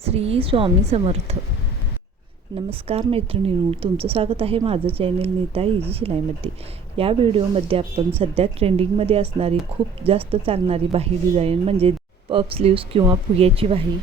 श्री स्वामी समर्थ. नमस्कार मैत्रिणींनो तुमचं स्वागत आहे माझं चॅनल नीता इजी शिलाईमध्ये. या व्हिडिओमध्ये आपण सध्या ट्रेंडिंगमध्ये असणारी खूप जास्त चालणारी बाही डिझाईन म्हणजे पफ स्लीव्स किंवा फुग्याची बाही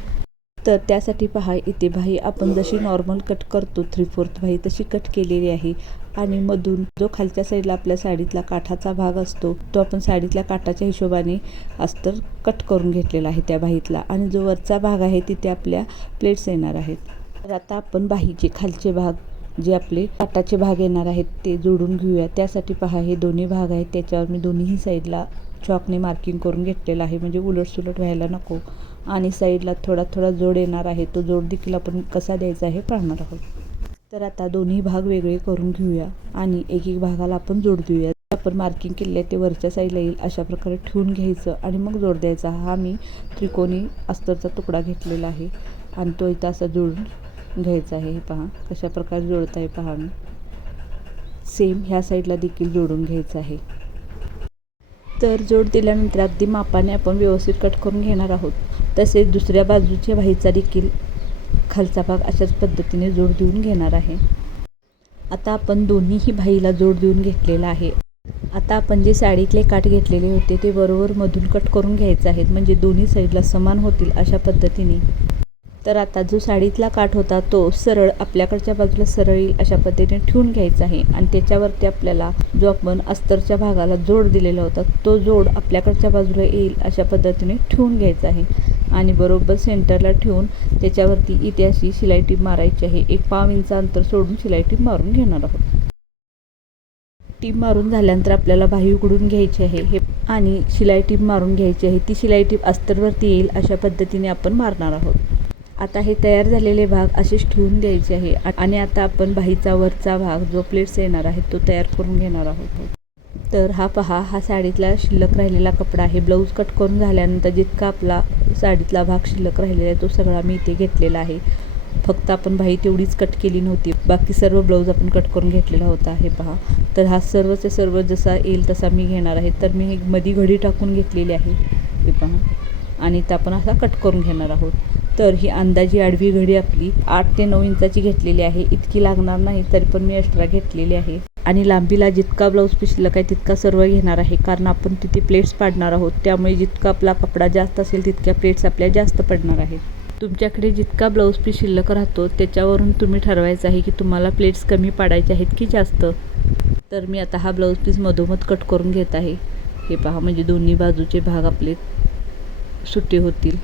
तर त्यासाठी पहा इथे बाही आपण जशी नॉर्मल कट करतो थ्री फोर्थ बाही तशी कट केलेली आहे. आणि मधून जो खालच्या साईडला आपल्या साडीतला काठाचा भाग असतो तो आपण साडीतल्या काठाच्या हिशोबाने अस्तर कट करून घेतलेला आहे त्या बाहीतला. आणि जो वरचा भाग आहे तिथे आपल्या प्लेट्स येणार आहेत. तर आता आपण बाहीचे खालचे भाग जे आपले काटाचे भाग येणार आहेत ते जोडून घेऊया. त्यासाठी पहा हे दोन्ही भाग आहेत. त्याच्यावर मी दोन्हीही साईडला चॉकने मार्किंग करून घेतलेलं आहे. म्हणजे उलटसुलट व्हायला नको. आणि साईडला थोडा थोडा जोड येणार आहे. तो जोड देखील आपण कसा द्यायचा हे पाहणार आहोत. तर आता दोन्ही भाग वेगळे करून घेऊया आणि एक एक भागाला आपण जोड देऊया. आपण मार्किंग केले ते वरच्या साईडला येईल अशा प्रकारे ठेवून घ्यायचं आणि मग जोड द्यायचा. हा मी त्रिकोणी अस्तरचा तुकडा घेतलेला आहे आणि तो इथं असा जोडून घ्यायचा आहे. हे पहा कशा प्रकारे जोडत आहे पहा मी. सेम ह्या साईडला देखील जोडून घ्यायचं आहे. तर जोड दिल्यानंतर अगदी मापाने आपण व्यवस्थित कट करून घेणार आहोत. तसेच दुसऱ्या बाजूच्या बाहीचा देखील खालचा भाग अशाच पद्धतीने जोड देऊन घेणार आहे. आता आपण दोन्हीही भाईला जोड देऊन घेतलेला आहे. आता आपण जे साडीतले काठ घेतलेले होते ते बरोबर मधून कट करून घ्यायचे आहेत म्हणजे दोन्ही साईडला समान होतील अशा पद्धतीने. तर आता जो साडीतला काठ होता तो सरळ आपल्याकडच्या बाजूला सरळ येईल अशा पद्धतीने ठेवून घ्यायचा आहे. आणि त्याच्यावरती आपल्याला जो आपण अस्तरच्या भागाला जोड दिलेला होता तो जोड आपल्याकडच्या बाजूला येईल अशा पद्धतीने ठेवून घ्यायचा आहे. आणि बरोबर सेंटरला ठेवून त्याच्यावरती इथे अशी शिलाई टीप मारायची आहे. एक पाव इंच अंतर सोडून शिलाई टीप मारून घेणार आहोत. टीप मारून झाल्यानंतर आपल्याला बाही उघडून घ्यायची आहे. हे आणि शिलाई टीप मारून घ्यायची आहे. ती शिलाई टीप अस्तरवरती येईल अशा पद्धतीने आपण मारणार आहोत. आता हे तयार झालेले भाग असेच ठेवून द्यायचे आहे. आणि आता आपण बाहीचा वरचा भाग जो प्लेट्स येणार आहे तो तयार करून घेणार आहोत. तर हा पहा हा साडीतला शिल्लक राहिलेला कपडा आहे. ब्लाऊज कट करून झाल्यानंतर जितका आपला साडीतला भाग शिल्लक राहिलेला आहे तो सगळा मी इथे घेतलेला आहे. फक्त आपण बाही तेवढीच कट केली नव्हती. बाकी सर्व ब्लाऊज आपण कट करून घेतलेला होता हे पहा. तर हा सर्वचे सर्व जसा येईल तसा मी घेणार आहे. तर मी एक मधी घडी टाकून घेतलेली आहे हे पहा. आणि तर आपण असा कट करून घेणार आहोत. तर ही अंदाजी आडवी घडी आपली आठ ते नऊ इंचाची घेतलेली आहे. इतकी लागणार नाही तरी पण मी एक्स्ट्रा घेतलेली आहे. आणि लांबीला जितका ब्लाऊज पीस शिल्लक आहे तितका सर्व घेणार आहे कारण आपण तिथे प्लेट्स पाडणार आहोत. त्यामुळे जितका आपला कपडा जास्त असेल तितक्या प्लेट्स आपल्या जास्त पडणार आहेत. तुमच्याकडे जितका ब्लाऊज पीस शिल्लक राहतो त्याच्यावरून तुम्ही ठरवायचं आहे की तुम्हाला प्लेट्स कमी पाडायचे आहेत की जास्त. तर मी आता हा ब्लाऊज पीस मधोमध कट करून घेत आहे. हे पहा म्हणजे दोन्ही बाजूचे भाग आपले सुट्टे होतील.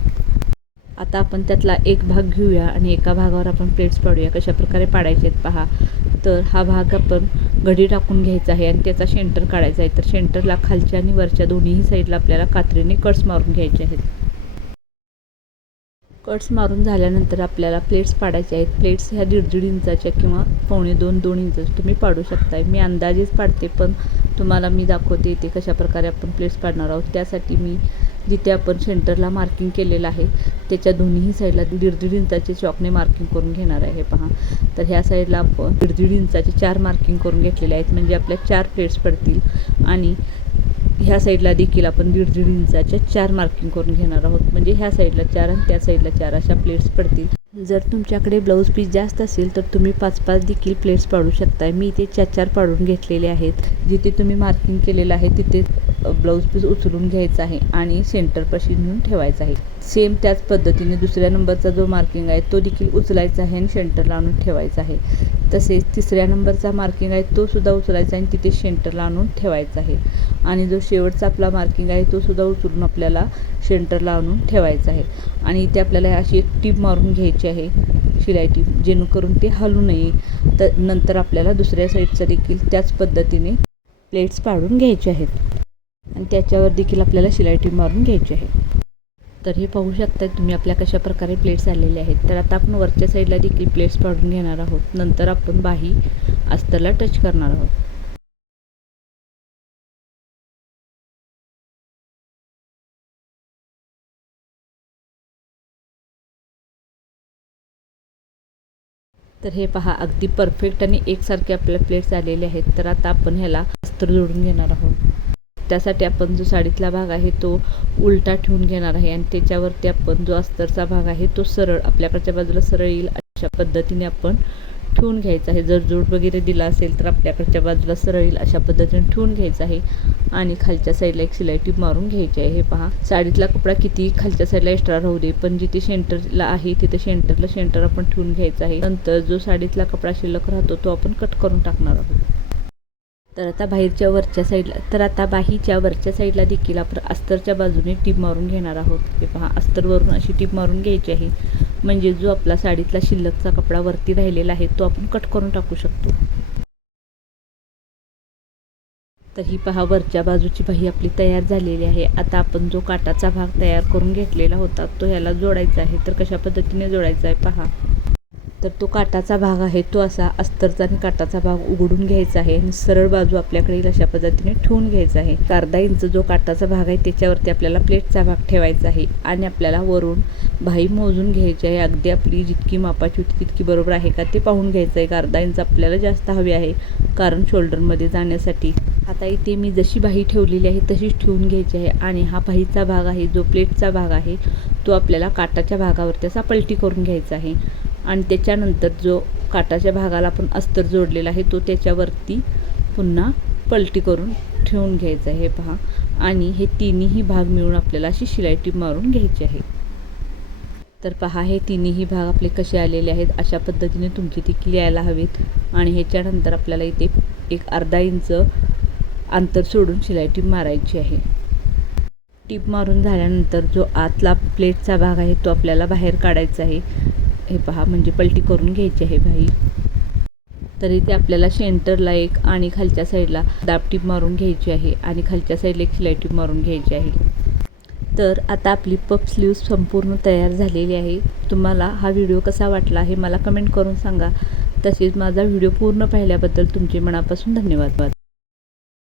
आता आपण त्यातला एक भाग घेऊया आणि एका भागावर आपण प्लेट्स पाडूया कशा प्रकारे पाडायचे आहेत पहा. तर हा भाग आपण घडी टाकून घ्यायचा आहे आणि त्याचा शेंटर काढायचा आहे. तर शेंटरला खालच्या आणि वरच्या दोन्ही साईडला आपल्याला कात्रीने कट्स मारून घ्यायचे आहेत. कट्स मारून झाल्यानंतर आपल्याला प्लेट्स पाडायचे आहेत. प्लेट्स ह्या दीड दीड इंचाच्या किंवा पावणे दोन दोन इंचाच्या तुम्ही पाडू शकताय. मी अंदाजेच पाडते पण तुम्हाला मी दाखवते इथे कशाप्रकारे आपण प्लेट्स पाडणार आहोत. त्यासाठी मी जिथे आपण सेंटरला मार्किंग केलेलं आहे त्याच्या दोन्हीही साईडला दीड दीड इंचाचे चॉकने मार्किंग करून घेणार आहे पहा. तर ह्या साईडला आपण दीड दीड इंचाचे चार मार्किंग करून घेतलेले आहेत म्हणजे आपल्या चार प्लेट्स पडतील. आणि ह्या साईडला देखील आपण दीड दीड इंचाच्या चार मार्किंग करून घेणार आहोत. म्हणजे ह्या साईडला चार आणि त्या साईडला चार अशा प्लेट्स पडतील. जर तुमच्याकडे ब्लाऊज पीस जास्त असेल तर तुम्ही पाच पाच देखील प्लेट्स पाडू शकता मी इथे चार चार पाडून घेतलेले आहेत. जिथे तुम्ही मार्किंग केलेलं आहे तिथे ब्लाऊज पीस उचलून घ्यायचा आहे आणि सेंटरपाशी नेऊन ठेवायचा आहे. सेम त्याच पद्धतीने दुसऱ्या नंबरचा जो मार्किंग आहे तो देखील उचलायचा आहे आणि सेंटरला आणून ठेवायचा आहे. तसेच तिसऱ्या नंबरचा मार्किंग आहे तो सुद्धा उचलायचा आहे आणि तिथे सेंटरला आणून ठेवायचा आहे. आणि जो शेवटचा आपला मार्किंग आहे तो सुद्धा उचलून आपल्याला सेंटरला आणून ठेवायचा आहे. आणि इथे आपल्याला अशी एक टीप मारून घ्यायची आहे शिलाई टीप जेणेकरून ते हलू नये. तर नंतर आपल्याला दुसऱ्या साईडचा देखील त्याच पद्धतीने प्लेट्स पाडून घ्यायचे आहेत. आणि त्याच्यावर देखील आपल्याला शिलाई टीप मारून घ्यायची आहे. तर हे पाहू शकता तुम्ही आपल्या कशा प्रकारे प्लेट्स आलेले आहेत. तर आता आपण वरच्या साईडला देखील प्लेट्स पाडून घेणार आहोत. नंतर आपण बाही अस्तरला टच करणार आहोत. तर हे पहा अगदी परफेक्ट आणि एकसारखे आपल्या प्लेट्स आलेले आहेत. तर आता आपण ह्याला अस्तर जोडून घेणार आहोत. त्यासाठी आपण जो साडीतला भाग आहे तो उलटा ठेवून घेणार आहे आणि त्याच्यावरती आपण जो अस्तरचा भाग आहे तो सरळ आपल्याकडच्या बाजूला सरळ येईल अशा पद्धतीने आपण ठेवून घ्यायचं आहे. जर जोड वगैरे दिला असेल तर आपल्याकडच्या बाजूला सरळ येईल अशा पद्धतीने ठेवून घ्यायचं आहे आणि खालच्या साईडला एक सिलाई टीप मारून घ्यायची आहे. हे पहा साडीतला कपडा किती खालच्या साईडला एक्स्ट्रा राहू दे पण जिथे सेंटरला आहे तिथे सेंटरला सेंटर आपण ठेवून घ्यायचं आहे. नंतर जो साडीतला कपडा शिल्लक राहतो तो आपण कट करून टाकणार आहोत. तर आता बाहेरच्या वरच्या साईडला तर आता बाहीच्या वरच्या साईडला देखील आपण अस्तरच्या बाजूने टीप मारून घेणार आहोत. हे पहा अस्तरवरून अशी टीप मारून घ्यायची आहे. म्हणजे जो आपला साडीतला शिल्लकचा कपडा वरती राहिलेला आहे तो आपण कट करून टाकू शकतो. तर ही पहा वरच्या बाजूची बाही आपली तयार झालेली आहे. आता आपण जो काटाचा भाग तयार करून घेतलेला होता तो ह्याला जोडायचा आहे. तर कशा पद्धतीने जोडायचा आहे पहा. तर तो काटाचा भाग आहे तो असा अस्तरचा आणि काटाचा भाग उघडून घ्यायचा आहे आणि सरळ बाजू आपल्याकडे अशा पद्धतीने ठेवून घ्यायचा आहे. अर्धा इंच जो काटाचा भाग आहे त्याच्यावरती आपल्याला प्लेटचा भाग ठेवायचा आहे आणि आपल्याला वरून भाई मोजून घ्यायची आहे. अगदी आपली जितकी मापाची होती तितकी बरोबर आहे का ते पाहून घ्यायचं आहे. अर्धा इंच आपल्याला जास्त हवी आहे कारण शोल्डरमध्ये जाण्यासाठी. आता इथे मी जशी बाही ठेवलेली आहे तशीच ठेवून घ्यायची आहे आणि हा बाहीचा भाग आहे जो प्लेटचा भाग आहे तो आपल्याला काटाच्या भागावरती असा पलटी करून घ्यायचा आहे. आणि त्याच्यानंतर जो काटाच्या भागाला आपण अस्तर जोडलेला आहे तो त्याच्यावरती पुन्हा पलटी करून ठेवून घ्यायचा आहे पहा. आणि हे तिन्ही भाग मिळून आपल्याला अशी शिलाई टीप मारून घ्यायची आहे. तर पहा हे तिन्ही भाग आपले कसे आलेले आहेत अशा पद्धतीने तुमचे देखील यायला हवेत. आणि ह्याच्यानंतर आपल्याला इथे एक अर्धा इंच अंतर सोडून शिलाई टीप मारायची आहे. टीप मारून झाल्यानंतर जो आतला प्लेटचा भाग आहे तो आपल्याला बाहेर काढायचा आहे. हे पहा म्हणजे पलटी करून घ्यायची आहे बाई तर इथे आपल्याला सेंटरला एक आणि खालच्या साईडला दाब टीप मारून घ्यायची आहे आणि खालच्या साईडला एक शिलाई टीप मारून घ्यायची आहे. तर आता आपली पप स्लीव्स संपूर्ण तयार झालेली आहे. तुम्हाला हा व्हिडिओ कसा वाटला हे मला कमेंट करून सांगा. तसेच माझा व्हिडिओ पूर्ण पाहिल्याबद्दल तुमचे मनापासून धन्यवाद.